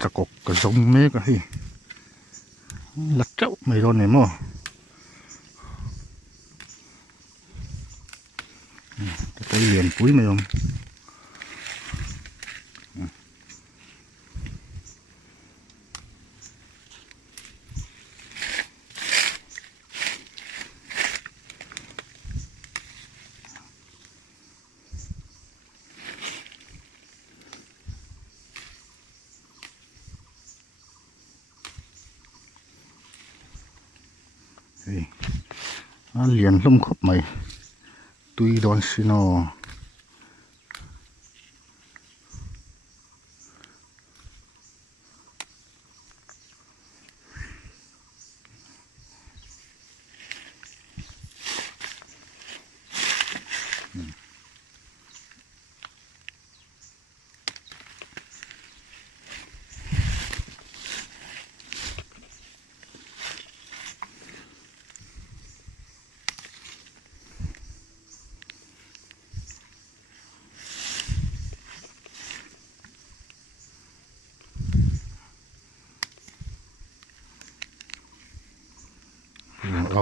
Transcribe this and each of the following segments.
จะกกระซงเมกะที่ลัดเจ้าไม่โดนเนี่ยมั้งจะไปเหรียญปุ๋ยไหมยมเหรียญลุ่มครบไหมตุยดอนซิโน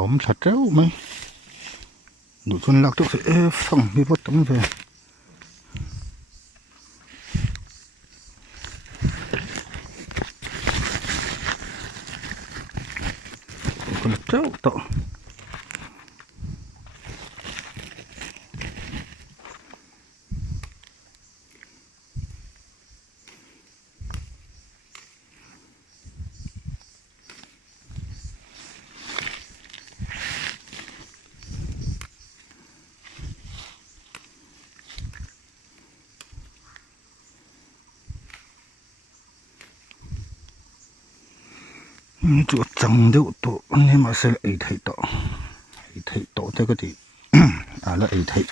ổm sạch réo mấy đủ phân lạc tức sẽ phong đi vót tấm về còn là réo tọ chỗ trồng điệu tổ nên mà sẽ ấy thấy tổ thế cái gì là ấy thấy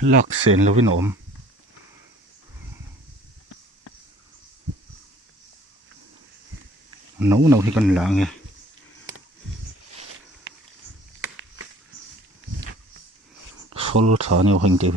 lạc sền là với nổm nấu nào thì cần lạ nghe solo thả nhiều hành tiêu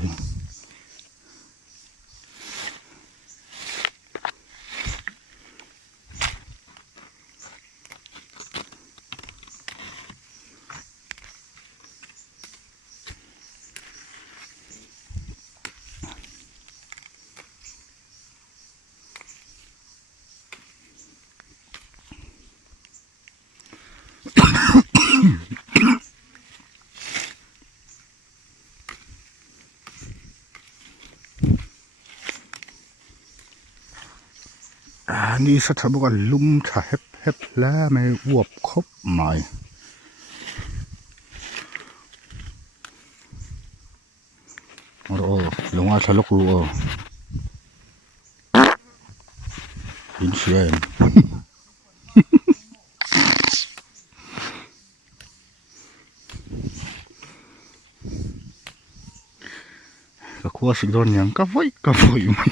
นี่สัตว์บอกว่าลุ่มถ่ายเฮ็บแล้วไม่อวบครบใหม่โอ้ลงมาทะลุรัวยินเสียงก็ขั้วสิโดนยังก็ไฟไม่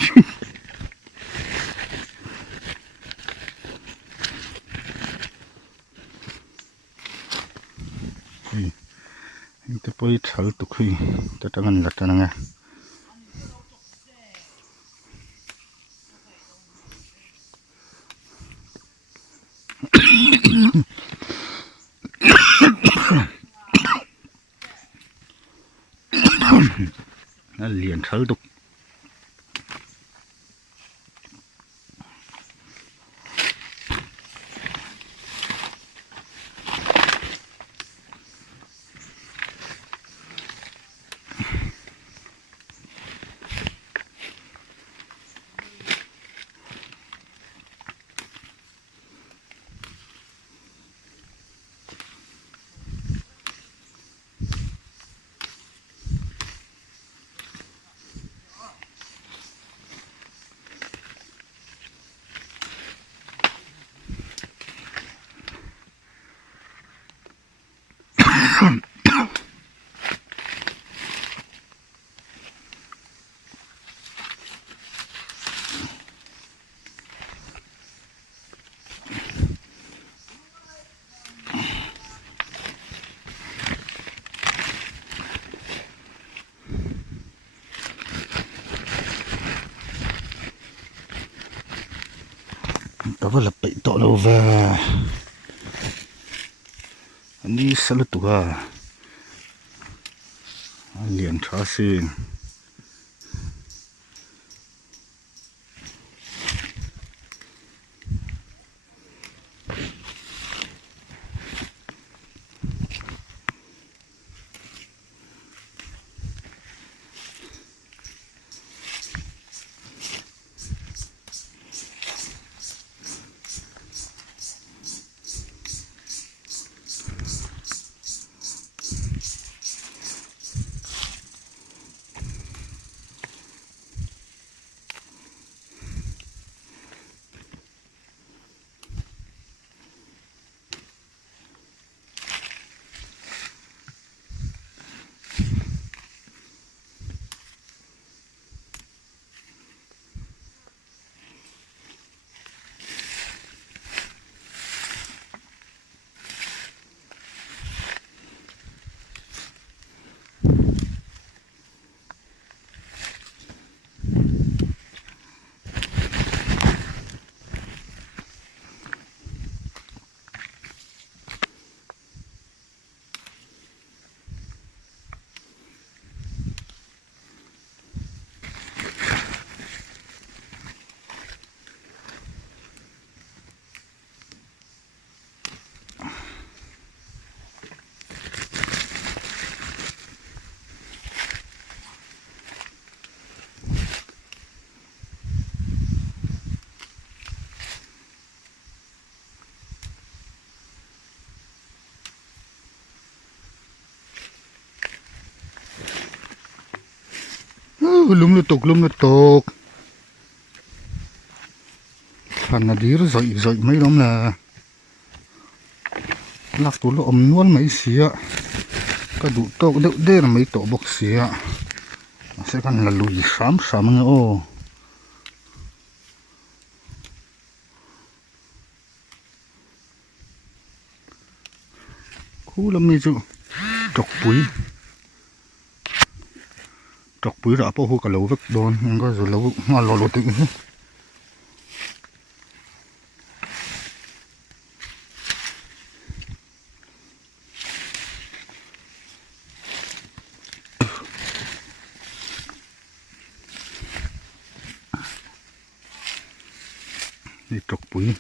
แต่พอดีชัลตุกฮีแต่ตั้งกันหลักนั่งไงนั่นเหรียญชัลตุก đó là bị tội đâu và anh đi sao lúc tụi liền trả xin lum nó tục phần là đi rồi mấy lắm là lắc tủ nó ấm nuốt mấy xía cái đủ to đỡ đê là mấy tổ bọc xía sẽ cần là lùi sám nghe ô cú lắm như chứ trọc bụi ra bao hồ cả lẩu vất đòn nhưng có rồi lẩu mà lò tự đi trọc bụi